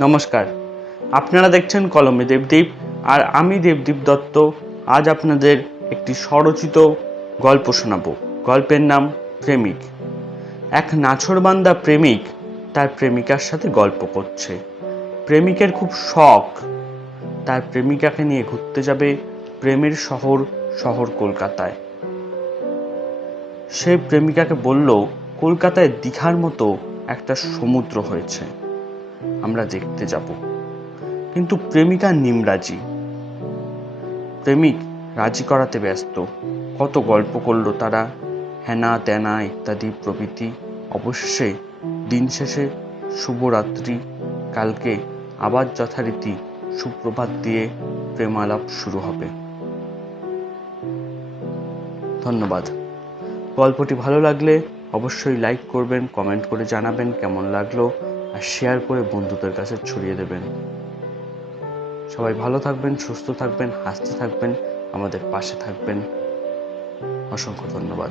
নমস্কার। আপনারা দেখছেন কলমে দেবদীপ আর আমি দেবদীপ দত্ত। আজ আপনাদের একটি স্বরচিত গল্প শোনাবো। গল্পের নাম প্রেমিক। এক নাছরবান্দা প্রেমিক তার প্রেমিকার সাথে গল্প করছে। প্রেমিকের খুব শখ। তার প্রেমিকাকে নিয়ে ঘুরতে যাবে প্রেমের শহর শহর কলকাতায়। সে প্রেমিকাকে বলল, কলকাতায় দীঘার মতো একটা সমুদ্র হয়েছে। আমরা দেখতে যাব। কিন্তু প্রেমিকা নিমরাজি, প্রেমিক রাজি করাতে ব্যস্ত। কত গল্প করল তারা, হেনা, তেনা ইত্যাদি প্রভৃতি। অবশেষে দিন শেষে শুভরাত্রি, কালকে আবার যথারীতি সুপ্রভাত দিয়ে প্রেমালাপ শুরু হবে। ধন্যবাদ। গল্পটি ভালো লাগলে অবশ্যই লাইক করবেন, কমেন্ট করে জানাবেন কেমন লাগল। আর শেয়ার করে বন্ধুদের কাছে ছড়িয়ে দেবেন। সবাই ভালো থাকবেন, সুস্থ থাকবেন, হাসতে থাকবেন, আমাদের পাশে থাকবেন। অসংখ্য ধন্যবাদ।